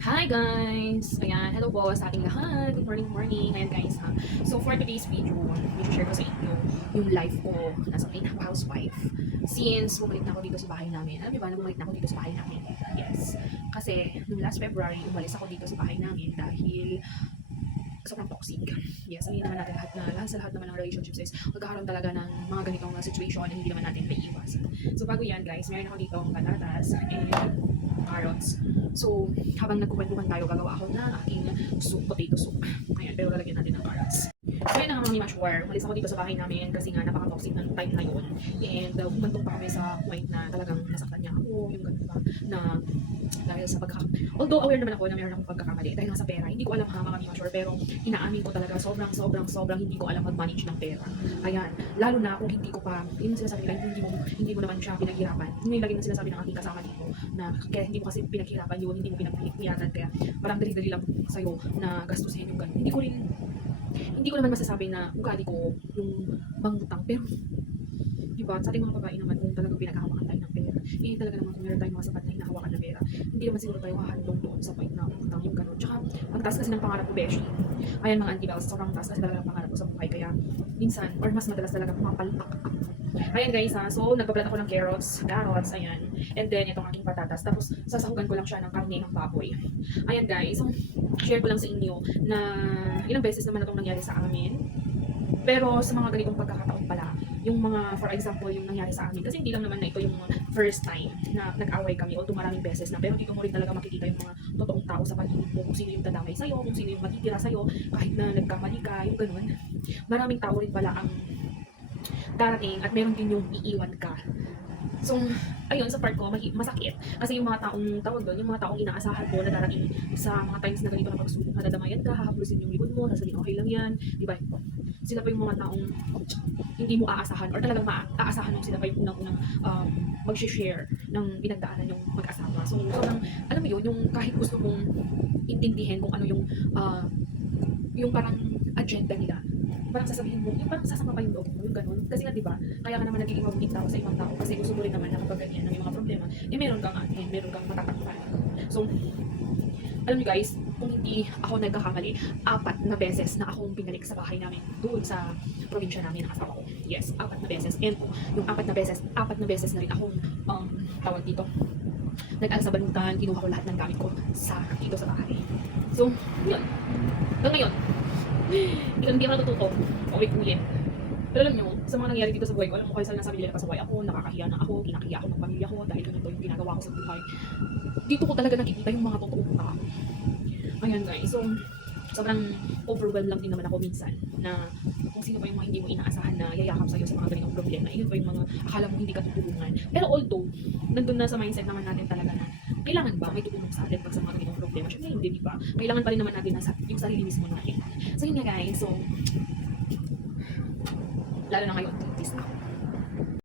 Hi guys! Ayan, hello po sa ating lahat. Good morning, morning. Ayan guys ha. So for today's video, share ko sa inyo yung life ko nasa housewife. Since bumalik na ako dito sa bahay namin. Alam niyo ba na bumalik na ako dito sa bahay namin? Yes. Kasi nung last February, umalis ako dito sa bahay namin dahil sobrang toxic. Yes, sabihin naman natin lahat naman ng relationships is magkakaroon talaga ng mga ganitong situation na hindi naman natin may iwas. So bago yan guys, meron ako dito ang patatas and carrots. So habang nagkukwentuhan tayo, gagawa ako ng aking soup, potato soup. Ayan, pero lalagyan natin ng carrots. So yun na nga mga sure, malis ako dito sa bahay namin kasi nga napaka-toxic ng time na yun. And humantong pa kami sa point na talagang nasaktan niya ako, yung ganun ba, na dahil sa although aware naman ako na meron akong pagkakamali dahil nga sa pera, hindi ko alam mga sure, pero inaamin ko talaga sobrang hindi ko alam mag-manage ng pera. Ayan, lalo na kung hindi ko pa, yun sinasabi nila, hindi mo naman siya pinaghirapan. Yun yung lagi na sinasabi ng aking kasama dito, na kaya hindi mo kasi pinaghirapan yun, hindi mo pinagpilitan, kaya parang dali-dali lang sa'yo na gastusin yung ganun. Hindi ko naman masasabi na ugali ko yung mangutang, pero diba, sa ating mga babae naman, kung talagang pinaghahawakan tayo ng pera, talaga naman kung meron tayong mga sapat na hinahawakan na pera, hindi naman siguro tayo hahandong doon sa point na utang yung gano'n. Tsaka, ang taas kasi ng pangarap ko, Beshi. Ayan mga anti-bells, sobrang taas kasi talaga ng pangarap ko sa buhay, kaya minsan, or mas madalas talaga pumapalpak ako. Ayan guys ha, so nagbabalat ako ng carrots, ayan, and then itong aking patatas, tapos sasahugan ko lang siya ng karne ng baboy. Ayan guys, so share ko lang sa inyo na ilang beses naman itong nangyari sa amin. Pero sa mga ganitong pagkakataon pala, yung mga, for example, yung nangyari sa amin, kasi hindi lang naman na ito yung first time na nag-away kami, although maraming beses na, pero dito mo rin talaga makikita yung mga totoong tao sa paligid mo, kung sino yung dadamay sa'yo, kung sino yung matitira sa'yo, kahit na nagkamali ka, yung ganun. Maraming tao rin pala ang darating at meron din yung iiwan ka. So, ayun, sa part ko, masakit. Kasi yung mga taong tawag doon, yung mga taong inaasahan mo na darating sa mga times na ganito na pagsubok, nadadamayan ka, hahaplusin yung likod mo, sasabihin okay lang yan, di ba? Sila pa yung mga taong hindi mo aasahan or talagang maaasahan mo, sila pa yung unang-unang mag-share ng pinagdaanan yung mag-asawa. So, sobrang, alam mo yun, yung kahit gusto mong intindihin kung ano yung parang agenda nila, parang sasabihin mo, yung parang sasama pa yung loob mo, yung ganun. Kasi nga, di ba, kaya ka naman nagiging mabuting tao sa ibang tao kasi gusto mo rin naman na kapag ganyan na may mga problema, meron kang matatakpan. So, alam niyo guys, kung hindi ako nagkakamali, 4 na beses na akong pinalik sa bahay namin doon sa probinsya namin ng asawa ko. Yes, 4 na beses. And yung 4 na beses na rin akong tawag dito, nag-alas sa balutan, kinuha ko lahat ng gamit ko dito sa bahay. So, yun. Hanggang ngayon, hindi ako natututo. Ulit. Pero alam nyo, sa mga nangyari dito sa buhay ko, alam mo kayo sa nasabi nila pasaway ako, nakakahiya na ako, kinakiya ako ng pamilya ko dahil ganito yung ginagawa ko sa buhay. Dito ko talaga nakikita yung mga totoong tao. Ayan guys, so sobrang overwhelmed lang din naman ako minsan na kung sino pa yung mga hindi mo inaasahan na yayakap sa'yo sa mga ganitong problema. Yun pa yung mga akala mo hindi ka tutulungan. Pero although, nandun na sa mindset naman natin talaga na kailangan ba may tutulong sa atin pag sa mga ganitong problema? Siyempre hindi, di ba? Kailangan pa rin naman natin yung sarili mismo natin. So yun nga guys, so lalo na ngayon, peace out.